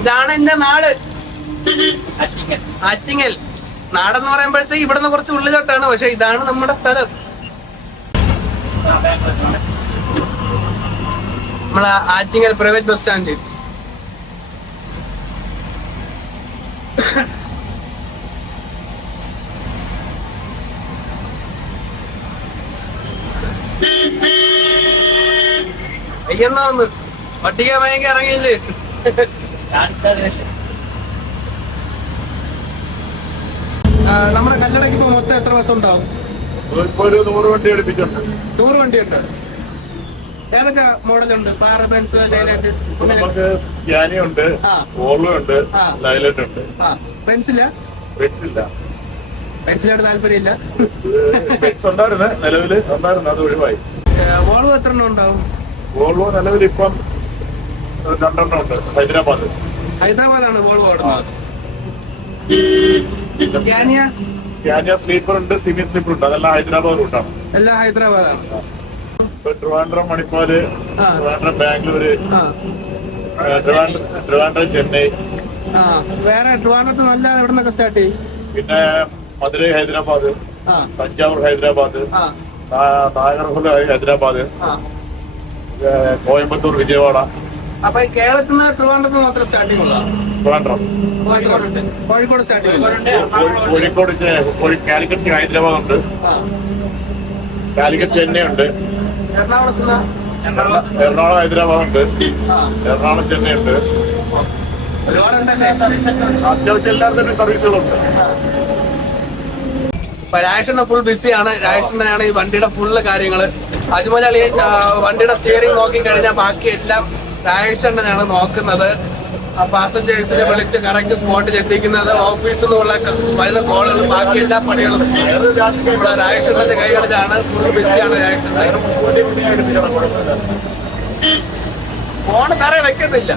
ഇതാണ് എന്റെ നാട്, ആറ്റിങ്ങൽ. നാടെന്ന് പറയുമ്പോഴത്തേക്ക് ഇവിടുന്ന് കുറച്ച് ഉള്ളിലോട്ടാണ്, പക്ഷെ ഇതാണ് നമ്മുടെ സ്ഥലം. നമ്മളെ ആറ്റിങ്ങൽ പ്രൈവറ്റ് ബസ് സ്റ്റാൻഡ്. അയ്യെന്നാ വന്ന് പട്ടിക ഭയങ്കര ഇറങ്ങിയില്ലേ? നമ്മുടെ കല്ലടയ്ക്ക് ഇപ്പൊ മൊത്തം എത്ര ബസ് ഉണ്ടാവും? 100 വണ്ടി അടുപ്പിച്ചുണ്ട്. 100 വണ്ടിയുണ്ട്. ഏതൊക്കെ മോഡലുണ്ട്? പാറ, ബെൻസ്, ലൈലറ്റ്. നമുക്ക് സ്കാനിയ ഉണ്ട്, വോൾവോ ഉണ്ട്, ലൈലറ്റ് ഉണ്ട്. പെൻസില്ല? പെൻസില്ല. പെൻസിലോട് താല്പര്യമില്ല. പെൻസ് ഉണ്ടായിരുന്നു, നിലവില് ഉണ്ടായിരുന്നു, അത് ഒഴിവായി. വോൾവോ എത്ര എണ്ണം ഉണ്ടാവും? വോൾവോ നിലവിൽ ഇപ്പം 2 എണ്ണം ഉണ്ട്. ഹൈദരാബാദാണ് വോൾവോ ഓടുന്നത്. സ്കാനിയ? സ്കാനിയ സ്ലീപ്പർ ഉണ്ട്, സെമി സ്ലീപ്പർ ഉണ്ട്. അതെല്ലാം ഹൈദരാബാദ് റൂട്ടാണ്. എല്ലാം ഹൈദരാബാദാണ്. ട്രിവാൻഡ്രം, മണിപ്പാല്, ട്രിവാൻഡ്രം, ബാംഗ്ലൂര്, ട്രിവാൻഡ്രം, ചെന്നൈ. വേറെ ട്രിവാൻഡ്രത്ത് നല്ല എവിടെ നിന്നൊക്കെ സ്റ്റാർട്ട് ചെയ്യും? പിന്നെ മധുരൈ, ഹൈദരാബാദ്, തഞ്ചാവൂർ, ഹൈദരാബാദ്, നാഗർഹോല, ഹൈദരാബാദ്, കോയമ്പത്തൂർ, വിജയവാഡ. അപ്പൊ കേരളത്തിൽ നിന്ന് ട്രിവാൻഡ്രത്ത് മാത്രം സ്റ്റാർട്ടിംഗ് ഉള്ള? ട്രിവാൻഡ്രം, കോഴിക്കോട് സ്റ്റാർട്ടിംഗ്, കോഴിക്കോട്, കാലിക്കറ്റ്, ഹൈദരാബാദ് ഉണ്ട്, കാലിക്കറ്റ്, ചെന്നൈ ഉണ്ട്, എറണാകുളം, ഹൈദരാബാദ് ഉണ്ട്, എറണാകുളം, ചെന്നൈ ഉണ്ട്. അത്യാവശ്യം എല്ലാവരുടെ സർവീസുകളുണ്ട്. രാജേഷണ്ണ ഫുൾ ബിസിയാണ്. രാജേഷണ്ണനാണ് ഈ വണ്ടിയുടെ ഫുള്ള് കാര്യങ്ങള്. അജ്മലാളി വണ്ടിയുടെ സ്റ്റിയറിംഗ് നോക്കി കഴിഞ്ഞാൽ ബാക്കി എല്ലാം രാജേഷണ്ണനാണ് നോക്കുന്നത്. പാസഞ്ചേഴ്സിനെ വിളിച്ച് കറക്റ്റ് സ്പോട്ടിൽ എത്തിക്കുന്നത്, ഓഫീസിൽ നിന്നുള്ള വരുന്ന കോളുകൾ, ബാക്കി എല്ലാ പണികളും രാജേഷണ്ണന്റെ കൈകളിലാണ്. ഫുൾ ബിസിയാണ് രാജേഷണ്ണൻ. ഫോണ് തറ വെക്കുന്നില്ല.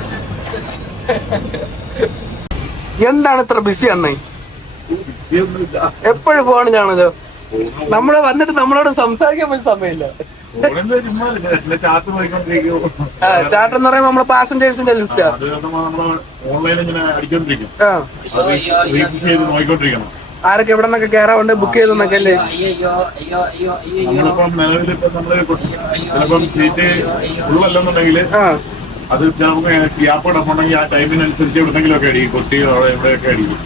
എന്താണ് ഇത്ര ബിസി അണ്ണേ? എപ്പോഴും ഫോണിലാണല്ലോ. നമ്മള് വന്നിട്ട് നമ്മളോട് സംസാരിക്കാൻ പോലും സമയമില്ല. ചാർട്ട് എന്ന് പറയുമ്പോ നമ്മള് പാസഞ്ചേഴ്സിന്റെ ലിസ്റ്റാ. ആരൊക്കെ എവിടെ നിന്നൊക്കെ കേറാറുണ്ട്, ബുക്ക് ചെയ്തെന്നൊക്കെ അല്ലേ? നമ്മളിപ്പം നിലവിലിപ്പോ ചിലപ്പം സീറ്റ് ഫുള്ളല്ലെന്നുണ്ടെങ്കിൽ അത് നമുക്ക് ഗ്യാപ്പ് കിടപ്പുണ്ടെങ്കിൽ ആ ടൈമിനനുസരിച്ച് എവിടെന്നെങ്കിലും ഒക്കെ അടിക്കും, കൊട്ടിയോ എവിടെയൊക്കെ അടിക്കും.